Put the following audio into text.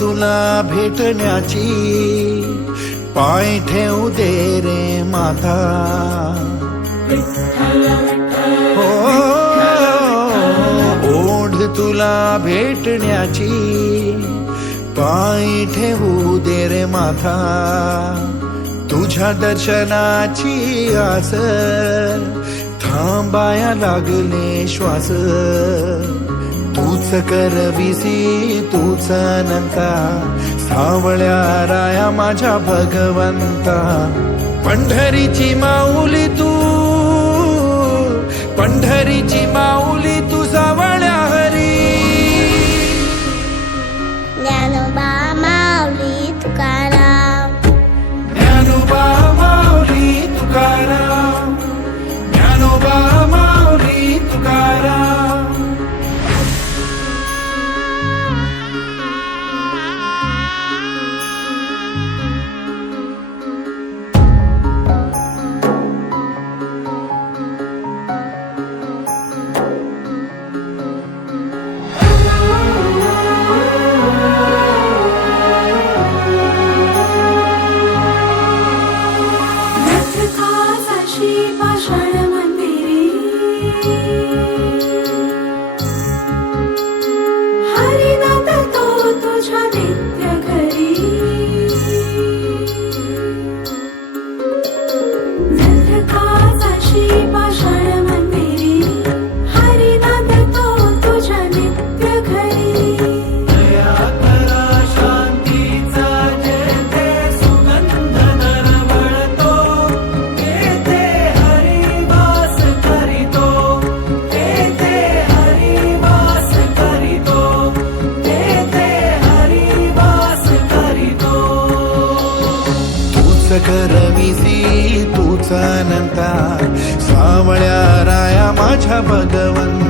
तुला भेटण्याची पाय ठेवू दे रे माता. तुला भेटण्याची पाय ठेवू दे रे माथा. तुझ्या दर्शनाची आस थांबाया लागले श्वास. तूच करविसी तूच अनंता सावळ्या राया माझ्या भगवंता. पंढरीची माऊली तू पंढरीची मा আশি পাশায় करविसी तूच अनंता सावळ्या राया माझ्या भगवंत.